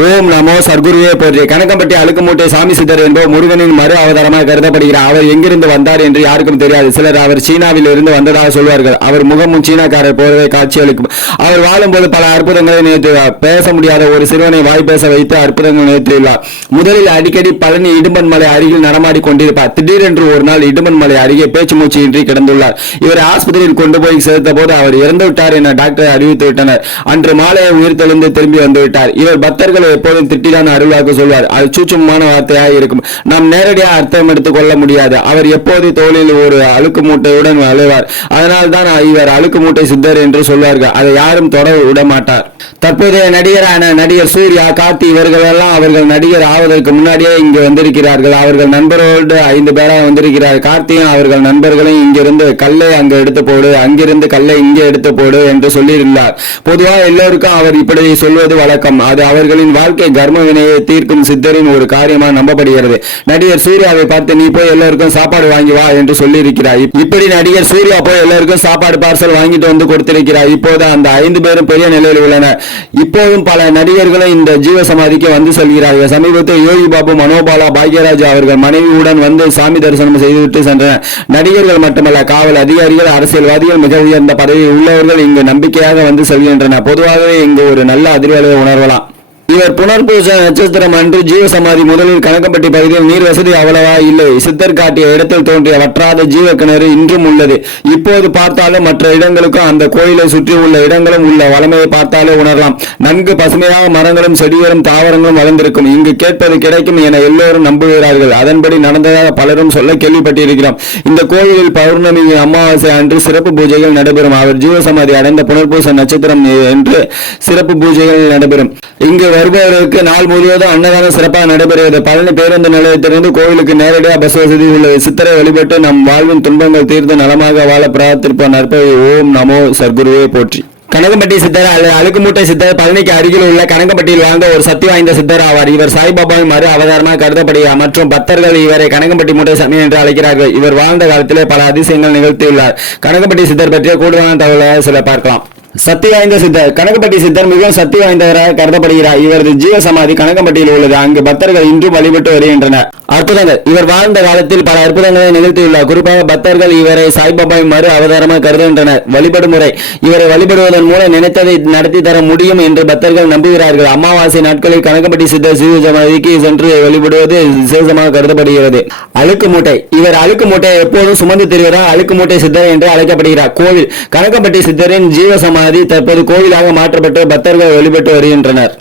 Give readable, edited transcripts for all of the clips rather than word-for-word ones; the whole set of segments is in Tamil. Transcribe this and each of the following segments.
ஓம் நமோ சர்க்குருவே போற்றி. கணக்கம்பட்டி அழுக்குமூட்டை சாமி சித்தர் என்பவர் முருகனின் மறு அவதாரமாக கருதப்படுகிறார். அவர் எங்கிருந்து வந்தார் என்று யாருக்கும் தெரியாது. சிலர் அவர் சீனாவில் இருந்து வந்ததாக சொல்வார்கள். அவர் முகமும் சீனாக்காரர் போலவே காட்சியளிக்கும். அவர் வாழும்போது பல அற்புதங்களை நிகழ்த்தியுள்ளார். பேச முடியாத ஒரு சிறுவனை வாய் பேச வைத்து அற்புதங்கள் நிகழ்த்தியுள்ளார். முதலில் அடிக்கடி பழனி இடும்பன் மலை அருகில் நடமாடி கொண்டிருப்பார். திடீரென்று ஒரு நாள் இடும்பன் மலை அருகே பேச்சு மூச்சு இன்றி கிடந்துள்ளார். இவரை ஆஸ்பத்திரியில் கொண்டு போய் சேர்த்த போது அவர் இறந்து விட்டார் என டாக்டர் அறிவித்து விட்டனர். அன்று மாலையை உயிர் தெளிந்து திரும்பி வந்துவிட்டார். இவர் பக்தர்கள் எப்போதும் திட்டிதான் அருளாக சொல்வார். அது சூட்சமான வார்த்தையாக இருக்கும். நாம் நேரடியாக அர்த்தம் எடுத்துக் கொள்ள முடியாது. அவர் எப்போது தோளில் ஒரு அழுக்கு மூட்டையுடன் அழுவார். அதனால் தான் இவர் அழுக்கு மூட்டை சித்தர் என்று சொல்வார்கள். அதை யாரும் தொட விட மாட்டார். தற்போதைய நடிகரான நடிகர் சூர்யா, கார்த்தி இவர்கள் எல்லாம் அவர்கள் நடிகர் ஆவதற்கு முன்னாடியே இங்கு வந்திருக்கிறார்கள். அவர்கள் நண்பரோடு 5 பேராக வந்திருக்கிறார். கார்த்தியும் அவர்கள் நண்பர்களும் இங்கிருந்து கல்லை அங்கு எடுத்து போடு, அங்கிருந்து கல்லை இங்கே எடுத்து போடு என்று சொல்லியிருந்தார். பொதுவாக எல்லோருக்கும் அவர் இப்படி சொல்வது வழக்கம். அது அவர்களின் வாழ்க்கை கர்ம வினையை தீர்க்கும் சித்தரின் ஒரு காரியமாக நம்பப்படுகிறது. நடிகர் சூர்யாவை பார்த்து நீ போய் எல்லாருக்கும் சாப்பாடு வாங்கி வா என்று சொல்லியிருக்கிறார். இப்படி நடிகர் சூர்யா போய் எல்லாருக்கும் சாப்பாடு பார்சல் வாங்கிட்டு வந்து கொடுத்திருக்கிறார். இப்போது அந்த 5 பேரும் பெரிய நிலையில் உள்ளனர். இப்போதும் பல நடிகர்களும் இந்த ஜீவ சமாதிக்கு வந்து செல்கிறார்கள். சமீபத்தில் யோகி பாபு, மனோபாலா, பாக்யராஜ் அவர்கள் மனைவியுடன் வந்து சாமி தரிசனம் செய்துவிட்டு சென்றனர். நடிகர்கள் மட்டுமல்ல, காவல் அதிகாரிகள், அரசியல்வாதிகள், மிக உயர்ந்த பதவியில் உள்ளவர்கள் இங்கு நம்பிக்கையாக வந்து செல்கின்றனர். பொதுவாகவே இங்கு ஒரு நல்ல அதிர்வலை உணரலாம். இவர் புனர்பூச நட்சத்திரம் அன்று ஜீவ சமாதி. முதலில் கணக்கம்பட்டி பகுதியில் நீர் வசதி அவ்வளவா இல்லை. சித்தர் காட்டிய இடத்தில் தோன்றிய வற்றாத ஜீவ கிணறு இன்றும் உள்ளது. இப்போது பார்த்தாலும் மற்ற இடங்களுக்கும் அந்த கோயிலை சுற்றி உள்ள இடங்களும் உள்ள வளமையை பார்த்தாலே உணரலாம். நன்கு பசுமையாக மரங்களும் செடிகளும் தாவரங்களும் வளர்ந்திருக்கும். இங்கு கேட்பது கிடைக்கும் என எல்லோரும் நம்புகிறார்கள். அதன்படி நடந்ததாக பலரும் சொல்ல கேள்விப்பட்டிருக்கிறோம். இந்த கோயிலில் பௌர்ணமி அமாவாசை அன்று சிறப்பு பூஜைகள் நடைபெறும். அவர் ஜீவ சமாதி அடைந்த புனர்பூச நட்சத்திரம் என்று சிறப்பு பூஜைகள் நடைபெறும். இங்கு வருபவர்களுக்கு நாள் முழுவதும் அன்னதானம் சிறப்பாக நடைபெறுகிறது. பழனி பேருந்து நிலையத்திலிருந்து கோவிலுக்கு நேரடியாக பஸ் வசதி உள்ளது. சித்தரை வழிபட்டு நம் வாழ்வின் துன்பங்கள் தீர்த்து நலமாக வாழ பிரார்த்திப்போம். நற்பவி. ஓம் நமோ சர்க்குருவே போற்றி. கனகம்பட்டி சித்தர் அல்லது அழுக்குமூட்டை சித்தர் பழனிக்கு அருகில் உள்ள கனகம்பட்டியில் வாழ்ந்த ஒரு சக்தி வாய்ந்த சித்தர் ஆவார். இவர் சாய்பாபாவின் மறு அவதாரமாக கருதப்படுகிறார். மற்றும் பக்தர்கள் இவரை கனகம்பட்டி மூட்டை சாமி என்று அழைக்கிறார்கள். இவர் வாழ்ந்த காலத்திலே பல அதிசயங்கள் நிகழ்த்தியுள்ளார். கனகம்பட்டி சித்தர் பற்றிய கூடுதலான தகவலை சில பார்க்கலாம். சக்தி வாய்ந்த சித்தர். கனகம்பட்டி சித்தர் மிகவும் சக்தி வாய்ந்தவராக கருதப்படுகிறார். இவரது ஜீவ சமாதி கனகம்பட்டியில் உள்ளது. அங்கு பக்தர்கள் இன்றும் வழிபட்டு வருகின்றனர். அற்புதங்கள். இவர் வாழ்ந்த காலத்தில் பல அற்புதங்களை நிகழ்த்தியுள்ளார். குறிப்பாக பக்தர்கள் இவரை சாய்பாபாவின் மறு அவதாரமாக கருதுகின்றனர். வழிபடும் முறை. இவரை வழிபடுவதன் மூலம் நினைத்ததை நடத்தி தர முடியும் என்று பக்தர்கள் நம்புகிறார்கள். அமாவாசை நாட்களில் கனகம்பட்டி சித்தர் ஜீவ சமாதிக்கு சென்று வழிபடுவது விசேஷமாக கருதப்படுகிறது. அழுக்கு மூட்டை. இவர் அழுக்கு மூட்டையை எப்போதும் சுமந்து திரிவதால் அழுக்கு மூட்டை சித்தர் என்று அழைக்கப்படுகிறார். கோவில். கனகம்பட்டி சித்தரின் ஜீவ சமாதி தற்போது கோவிலாக மாற்றப்பட்டு பக்தர்கள் வழிபட்டு வருகின்றனர்.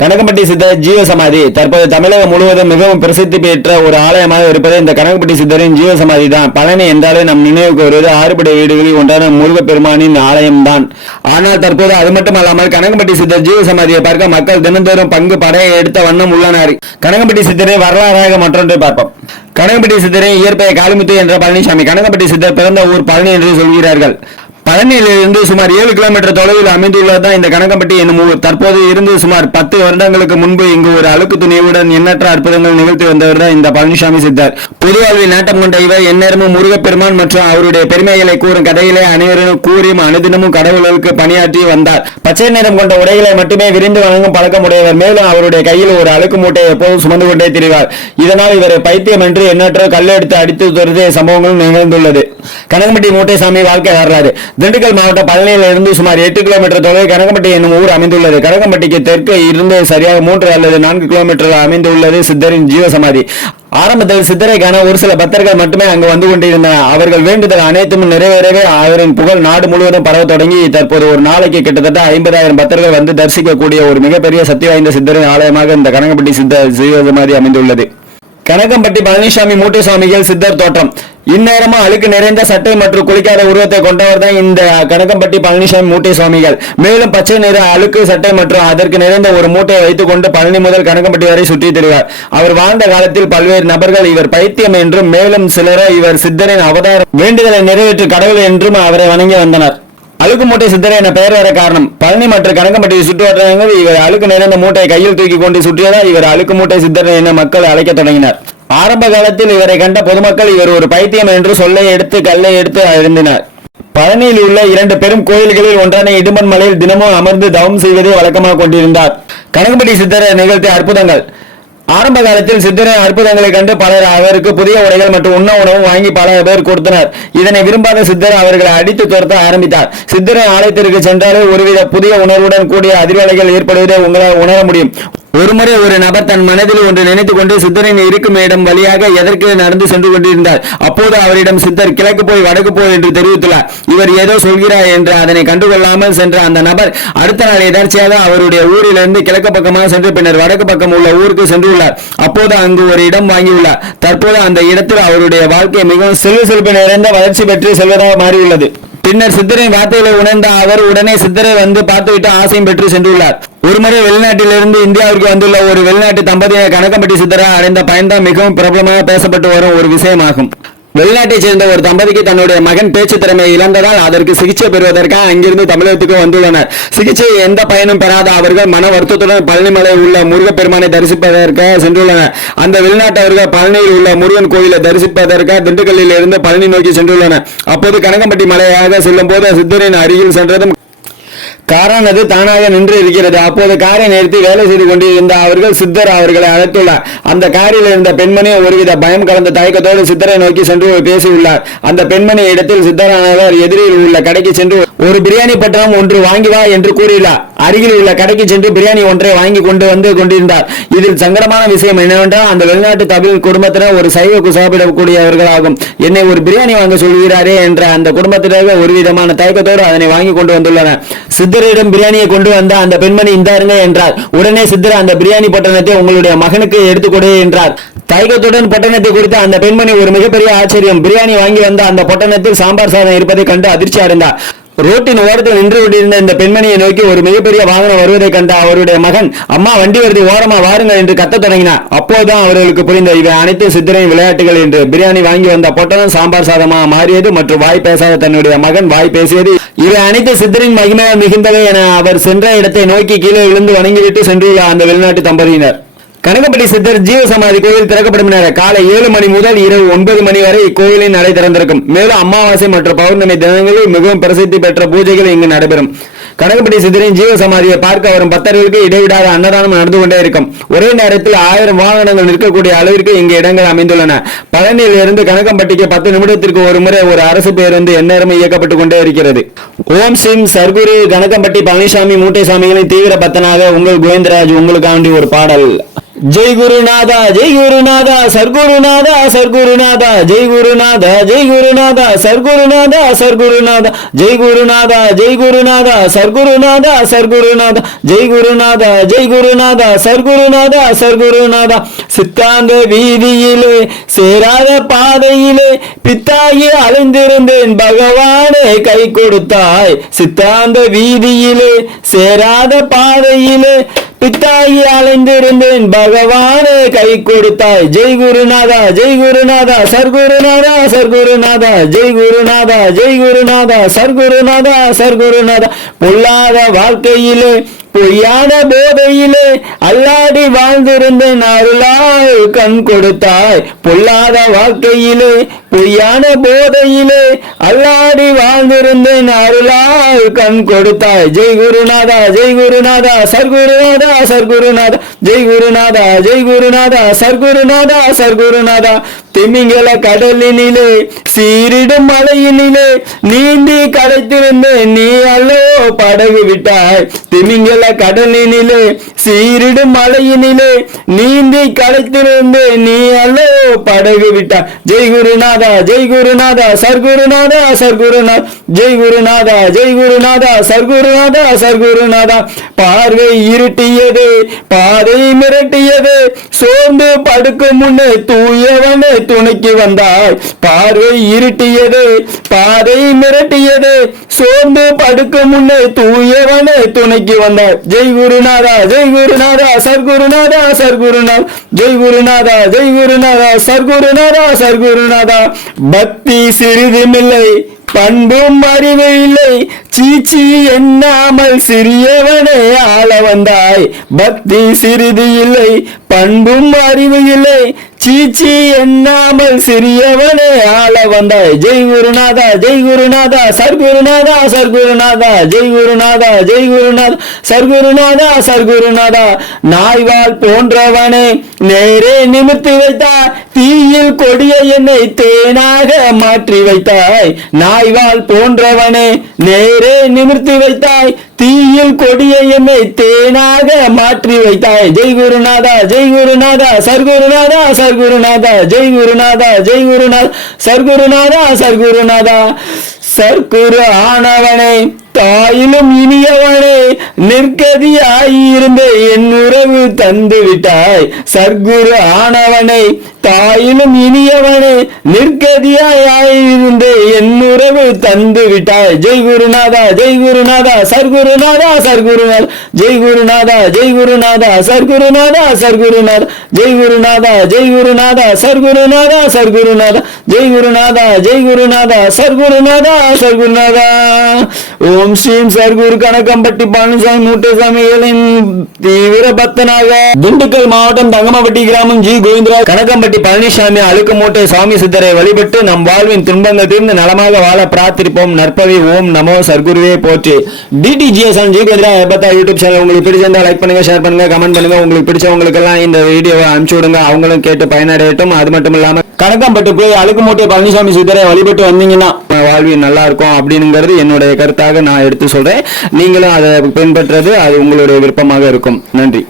கனகம்பட்டி சித்தர் ஜீவ சமாதி தற்போது தமிழகம் முழுவதும் மிகவும் பிரசித்தி பெற்ற ஒரு ஆலயமாக இருப்பது இந்த கனகம்பட்டி சித்தரின் ஜீவ சமாதி தான். பழனி என்றாலே நம் நினைவுக்கு வருவது 6 படை வீடுகளில் ஒன்றான முருகப்பெருமானின் ஆலயம் தான். ஆனால் தற்போது அது மட்டுமல்லாமல் கனகம்பட்டி சித்தர் ஜீவ சமாதியை பார்க்க மக்கள் தினந்தோறும் பங்கு படையை எடுத்த வண்ணம் உள்ளனர். கனகம்பட்டி சித்தரை வரலாறாக மற்றொன்றை பார்ப்போம். கனகம்பட்டி சித்தரின் இயற்பெயர் காளிமுத்து என்ற பழனிசாமி. கனகம்பட்டி சித்தர் பிறந்த ஊர் பழனி என்று சொல்கிறார்கள். பழனியிலிருந்து சுமார் 7 கிலோமீட்டர் தொலைவில் அமைந்துள்ளதுதான் இந்த கனகம்பட்டி என்னும் ஊர். தற்போது இருந்து சுமார் 10 வருடங்களுக்கு முன்பு இங்கு ஒரு அழுக்கு துணியுடன் எண்ணற்ற அற்புதங்கள் நிகழ்த்தி வந்தவர் தான் இந்த பழனிசாமி சித்தர். பொதுவாழ்வில் நாட்டம் கொண்ட இவர் எந்நேரமும் முருகப்பெருமான் மற்றும் அவருடைய பெருமைகளை கூறும் கதைகளை அனைவரும் கூறியும் அனுதினமும் கடவுளுக்கு பணியாற்றி வந்தார். பச்சை நிறம் கொண்ட உடைகளை மட்டுமே விரிந்து வழங்கும் பழக்கம் உடையவர். மேலும் அவருடைய கையில் ஒரு அழுக்கு மூட்டை எப்போதும் சுமந்து கொண்டே திரிவார். இதனால் இவரை பைத்தியம் என்று எண்ணற்ற கல்லெடுத்து அடித்து துரத்திய சம்பவங்கள் நிகழ்ந்துள்ளது. கனகம்பட்டி மூட்டை சாமி வாழ்க்கை வரலாறு. திண்டுக்கல் மாவட்டம் பழனியில் இருந்து சுமார் 8 கிலோமீட்டர் தொலைவில் கனகம்பட்டி என்னும் ஊர் அமைந்துள்ளது. கனகம்பட்டிக்கு தெற்கு இருந்து சரியாக 3 அல்லது 4 கிலோமீட்டர் அமைந்துள்ளது சித்தரின் ஜீவ சமாதி. ஆரம்பத்தில் சித்தரை காண ஒரு சில பக்தர்கள் மட்டுமே அங்கு வந்து கொண்டிருந்தனர். அவர்கள் வேண்டுதல் அனைத்தும் நிறைவேறவே அவரின் புகழ் நாடு முழுவதும் பரவ தொடங்கி தற்போது ஒரு நாளைக்கு கிட்டத்தட்ட 50,000 பக்தர்கள் வந்து தரிசிக்கக்கூடிய ஒரு மிகப்பெரிய சக்தி வாய்ந்த சித்தரின் ஆலயமாக இந்த கனகம்பட்டி சித்தர் ஜீவ சமாதி அமைந்துள்ளது. கனகம்பட்டி பழனிசாமி மூட்டை சுவாமிகள் சித்தர் தோற்றம். இந்நேரமும் அழுக்கு நிறைந்த சட்டை மற்றும் குளிக்காத உருவத்தை கொண்டவர் தான் இந்த கனகம்பட்டி பழனிசாமி மூட்டை சுவாமிகள். மேலும் பச்சை நிற அழுக்கு சட்டை மற்றும் அதற்கு நிறைந்த ஒரு மூட்டையை வைத்துக் கொண்டு பழனி முதல் கனகம்பட்டி வரை சுற்றி திரிவார். அவர் வாழ்ந்த காலத்தில் பல்வேறு நபர்கள் இவர் பைத்தியம் என்றும் மேலும் சிலரோ இவர் சித்தரின் அவதாரம் வேண்டுதலை நிறைவேற்று கடவுள் என்றும் அவரை வணங்கி வந்தனர். அழுக்கு மூட்டை சித்தரை என பெயர் வர காரணம் பழனி மற்றும் கனகம்பட்டி சுற்றுவட்டாரங்கள் இவர் அழுக்கு நிறைந்த மூட்டையை கையில் தூக்கி கொண்டு சுற்றியதால் இவர் அழுக்கு மூட்டை சித்தர் என மக்கள் அழைக்க தொடங்கினர். ஆரம்ப காலத்தில் இவரை கண்ட பொதுமக்கள் இவர் ஒரு பைத்தியம் என்று சொல்லை எடுத்து கல்லை எடுத்து அறிந்தனர். பழனியில் உள்ள 2 பெரும் கோயில்களில் ஒன்றான இடும்பன் மலையில் தினமும் அமர்ந்து தவம் செய்வதை வழக்கமாக கொண்டிருந்தார். கனகம்பட்டி சித்தர் நிகழ்த்திய அற்புதங்கள். ஆரம்ப காலத்தில் சித்தரின் அற்புதங்களை கண்டு பலர் அவருக்கு புதிய உடைகள் மற்றும் உண்ண உணவும் வாங்கி பல பேர் கொடுத்தனர். இதனை விரும்பாத சித்தர் அவர்களை அடித்து துரத்த ஆரம்பித்தார். சித்தரின் ஆலயத்திற்கு சென்றாலே ஒருவித புதிய உணர்வுடன் கூடிய அதிர்வலைகள் ஏற்படுவதை உங்களால் உணர முடியும். ஒருமுறை ஒரு நபர் தன் மனதில் ஒன்று நினைத்துக் கொண்டு சித்தரின் இருக்கும் இடம் வழியாக எதற்கு நடந்து சென்று கொண்டிருந்தார். அப்போது அவரிடம் சித்தர் கிழக்கு போய் வடக்கு போய் என்று தெரிவித்துள்ளார். இவர் ஏதோ சொல்கிறார் என்று அதனை கண்டுகொள்ளாமல் சென்ற அந்த நபர் அடுத்த நாள் எதர்ச்சியாக அவருடைய ஊரிலிருந்து கிழக்கு பக்கமாக சென்று பின்னர் வடக்கு பக்கம் உள்ள ஊருக்கு சென்றுள்ளார். அப்போது அங்கு ஒரு இடம் வாங்கியுள்ளார். தற்போது அந்த இடத்தில் அவருடைய வாழ்க்கை மிகவும் செல்வ நிறைந்த வளர்ச்சி பெற்று செல்வதாக மாறியுள்ளது. பின்னர் சித்தரின் வார்த்தைகளை உணர்ந்த அவர் உடனே சித்தரை வந்து பார்த்துவிட்டு ஆசையும் பெற்று சென்றுள்ளார். ஒருமுறை வெளிநாட்டிலிருந்து இந்தியாவிற்கு வந்துள்ள ஒரு வெளிநாட்டு தம்பதியினர் கனகம்பட்டி சித்தரை அடைந்த பயன்தான் மிகவும் பிரபலமாக பேசப்பட்டு வரும் ஒரு விஷயமாகும். வெளிநாட்டைச் சேர்ந்த ஒரு தம்பதிக்கு தன்னுடைய மகன் பேச்சு திறமையை இழந்ததால் அதற்கு சிகிச்சை பெறுவதற்காக அங்கிருந்து தமிழகத்துக்கு வந்துள்ளனர். சிகிச்சை எந்த பயனும் பெறாத அவர்கள் மன வருத்தத்துடன் பழனிமலை உள்ள முருகப்பெருமானை தரிசிப்பதற்காக சென்றுள்ளனர். அந்த வெளிநாட்டவர்கள் பழனியில் உள்ள முருகன் கோயிலை தரிசிப்பதற்காக திண்டுக்கல்லில் இருந்து பழனி நோக்கி சென்றுள்ளனர். அப்போது கனகம்பட்டி மலையாக செல்லும் போது சித்தரின் அருகில் சென்றதும் காரானது தானாக நின்று இருக்கிறது. அப்போது காரை நிறுத்தி வேலை செய்து கொண்டிருந்த அவர்கள் சித்தர் அவர்களை அழைத்துள்ளார். அந்த காரில் இருந்த பெண்மணி ஒருவித பயம் கலந்த தயக்கத்தோடு சித்தரை நோக்கி சென்று பேசியுள்ளார். அந்த பெண்மணி இடத்தில் சித்தரானவர் எதிரில் உள்ள கடைக்கு சென்று ஒரு பிரியாணி பட்டணம் ஒன்று வாங்கி வா என்று கூறியுள்ளார். அருகில் உள்ள கடைக்கு சென்று பிரியாணி ஒன்றை வாங்கி கொண்டு வந்து கொண்டிருந்தார். இதில் சங்கடமான விஷயம் என்னவென்றால் அந்த வெளிநாட்டு தமிழ் குடும்பத்தினர் ஒரு சைவ சாப்பிடக்கூடியவர்களாகும். என்னை ஒரு பிரியாணி வாங்க சொல்கிறாரே என்ற அந்த குடும்பத்தினர்கள் ஒரு விதமான தயக்கத்தோடு அதனை வாங்கி கொண்டு வந்துள்ளனர். சித்தரிடம் பிரியாணியை கொண்டு வந்த அந்த பெண்மணி இந்தாருங்க என்றார். உடனே சித்தர் அந்த பிரியாணி பொட்டணத்தை உங்களுடைய மகனுக்கு எடுத்துக்கொடு என்றார். தயக்கத்துடன் பொட்டணத்தை குறித்த அந்த பெண்மணி ஒரு மிகப்பெரிய ஆச்சரியம். பிரியாணி வாங்கி வந்த அந்த பொட்டணத்தில் சாம்பார் சாதம் இருப்பதை கண்டு அதிர்ச்சி அடைந்தார். ரோட்டின் ஓரத்தில் நின்று கொண்டிருந்த இந்த பெண்மணியை நோக்கி ஒரு மிகப்பெரிய வாகனம் வருவதை கண்ட அவருடைய மகன் அம்மா வண்டி வருது ஓரமா வாருங்கள் என்று கத்த தொடங்கினார். அப்போதுதான் அவர்களுக்கு புரிந்த இவை அனைத்து சித்தரின் விளையாட்டுகள் என்று. பிரியாணி வாங்கி வந்த பொட்டணம் சாம்பார் சாதமாக மாறியது மற்றும் வாய் பேசாத தன்னுடைய மகன் வாய் பேசியது இவை அனைத்து சித்தரின் மகிமை மிகுந்தவை என அவர் சென்ற இடத்தை நோக்கி கீழே விழுந்து வணங்கிவிட்டு சென்றுள்ள அந்த வெளிநாட்டு தம்பதியினர். கனகம்பட்டி சித்தர் ஜீவசமாதி கோயில் திறக்கப்படும் நேரம் காலை 7 மணி முதல் இரவு 9 மணி வரை இக்கோயிலின் நடை திறந்திருக்கும். மேலும் அமாவாசை மற்றும் பௌர்ணமி தினங்களில் மிகவும் பிரசித்தி பெற்ற பூஜைகள் இங்கு நடைபெறும். கனகம்பட்டி சித்தரின் ஜீவசமாதியை பார்க்க வரும் பக்தர்களுக்கு இடைவிடாத அன்னதானம் நடந்து கொண்டே இருக்கும். ஒரே நேரத்தில் 1000 வாகனங்கள் நிற்கக்கூடிய அளவிற்கு இங்கு இடங்கள் அமைந்துள்ளன. பழனியில் இருந்து கனகம்பட்டிக்கு 10 நிமிடத்திற்கு ஒரு முறை ஒரு அரசு பேருந்து எந்நேரமும் இயக்கப்பட்டுக் கொண்டே இருக்கிறது. ஓம் ஸ்ரீம் சர்க்குரு கனகம்பட்டி பழனிசாமி மூட்டை சாமிகளின் தீவிர பக்தனாக உங்கள் கோவிந்தராஜ் உங்களுக்காண்டி ஒரு பாடல். ஜெய் குருநாதா ஜெய் குருநாதா சர்க்குருநாதா சர்க்குருநாதா ஜெய் குருநாதா ஜெய் குருநாதா சர்க்குருநாதா சர்க்குருநாதா ஜெய் குருநாதா ஜெய் குருநாதா சர்க்குருநாதா சர்க்குருநாதா ஜெய் குருநாதா ஜெய் குருநாதா சர்க்குருநாதா சர்க்குருநாதா. சித்தாந்த வீதியிலே சேராத பாதையிலே பித்தாகி அலைந்திருந்தேன் பகவானே கை கொடுத்தாய். சித்தாந்த வீதியிலே சேராத பாதையிலே பித்தாகி அலைந்திருந்தேன் பகவானே கை கொடுத்தாய். ஜெய் குருநாதா ஜெய் குருநாதா சர்க்குருநாதா சர்க்குருநாதா ஜெய் குருநாதா ஜெய் குருநாதா சர்க்குருநாதா சர்க்குருநாதா. பொல்லாத வாழ்க்கையிலே பொய்யான போதையிலே அல்லாடி வாழ்ந்திருந்தேன் அருளாய் கண் கொடுத்தாய். பொல்லாத வாழ்க்கையிலே பொய்யான போதையிலே அல்லாடி வாழ்ந்திருந்தேன் அருளாய் கண் கொடுத்தாய். ஜெய் குருநாதா ஜெய் குருநாதா சர்க்குருநாதா சர்க்குருநாதா ஜெய் குருநாதா ஜெய் குருநாதா சர்க்குருநாதா சர்க்குருநாதா. திமிங்கல கடலினிலே சீரிடும் மலையினிலே நீந்தி கடைத்திருந்தேன் நீ அல்லோ படகு விட்டாய். திமிங்கல கடலினிலே சீரிடும் மலையினிலே நீந்தி கடைத்திருந்தேன் நீ அல்லோ படகு விட்டாய். ஜெய் குருநாதா ஜெய் குருநாதா சர்க்குருநாதா சர்க்குருநாதா ஜெய் குருநாதா ஜெய் குருநாதா சர்க்குருநாதா சர்க்குருநாதா. பார்வை இருட்டியது பாதை மிரட்டியது சோர்ந்து படுக்கும் முன்னே தூயவனே துணைக்கு வந்தாய். பார்வை இருட்டியது பாதை மிரட்டியது சோர்ந்து படுக்கும் முன்னே தூயவனே துணைக்கு வந்தாய். ஜெய் குருநாதா ஜெய் குருநாதா சர்க்குருநாதா சர்க்குருநாதா ஜெய் குருநாதா ஜெய் குருநாதா சர்க்குருநாதா சர்க்குருநாதா. பக்தி சிறிதுமில்லை பண்பும் அறிவு இல்லை சீச்சி எண்ணாமல் சிறியவனே ஆள வந்தாய். பக்தி சிறிது இல்லை பண்பும் அறிவு இல்லை சீச்சி எண்ணாமல் சிறியவனே ஆள வந்தாய். ஜெய் குருநாதா ஜெய் குருநாதா சர்க்குருநாதா சர்க்குருநாதா ஜெய் குருநாதா ஜெய் குருநாதா சர்க்குருநாதா சர்க்குருநாதா. நாய்வால் போன்றவனே நேரே நிமிர்த்தி வைத்தாய். தீயில் கொடிய என்னை தேனாக மாற்றி வைத்தாய். நாய்வால் போன்றவனே நேரே நிமிர்த்தி வைத்தாய். தீயில் கொடிய என்னை தேனாக மாற்றி வைத்தாய். ஜெய் குருநாதா ஜெய் குருநாதா சர்க்குருநாதா சர்க்குருநாதா ஜெய் குருநாதா ஜெய் குருநாதா சர்க்குருநாதா சர்க்குருநாதா. சர்க்குரு ஆனவனே தாயிலும் இனியவனே நிற்கதியாயிருந்த என் உறவு தந்து விட்டாய். சர்க்குரு ஆனவனை தாயிலும் இனியவனே நிற்கதியாயிருந்த என் உறவு தந்து விட்டாய். ஜெய் குருநாதா ஜெய் குருநாதா சர்க்குருநாதா சர்க்குருநாதா ஜெய் குருநாதா ஜெய் குருநாதா சர்க்குருநாதா சர்க்குருநாதா ஜெய் குருநாதா ஜெய் குருநாதா சர்க்குருநாதா சர்க்குருநாதா ஜெய் குருநாதா ஜெய் குருநாதா சர்க்குருநாதா சர்க்குருநாதா. ஓம் ஸ்ரீம் சர்க்குரு கணக்கம்பட்டி பழனிசாமி மூட்டைசாமிகளின் தீவிர பக்தனாக திண்டுக்கல் மாவட்டம் தங்கமப்பட்டி கிராமம் ஜி கோவிந்தரா கணக்கம்பட்டி பழனிசாமி அழுக்கு மூட்டை சாமி சித்தரை வழிபட்டு நம் வாழ்வின் துன்பங்கள் தீர்ந்து நலமாக வாழ பிரார்த்திப்போம். நற்பவி. ஓம் நமோ சர்க்குருவே போற்றி. DTGS ஜி கோவிந்தரா எப்பத்தா யூடியூப் சேனல் உங்களுக்கு பிடிச்சிருந்தா லைக் பண்ணுங்க, ஷேர் பண்ணுங்க, கமெண்ட் பண்ணுங்க. உங்களுக்கு பிடிச்சவங்களுக்கு எல்லாம் இந்த வீடியோவை அனுப்பிச்சு விடுங்க, அவங்களும் கேட்டு பயனடையட்டும். அது மட்டும் இல்லாம கணக்கம்பட்டு போய் அழுக்கு மூட்டை பழனிசாமி சித்தரை வழிபட்டு வந்தீங்கன்னா வாழ்வின் நல்லா இருக்கும் அப்படிங்கிறது என்னுடைய கருத்தாக நான் எடுத்து சொல்றேன். நீங்களும் அதை பின்பற்றது அது உங்களுடைய விருப்பமாக இருக்கும். நன்றி.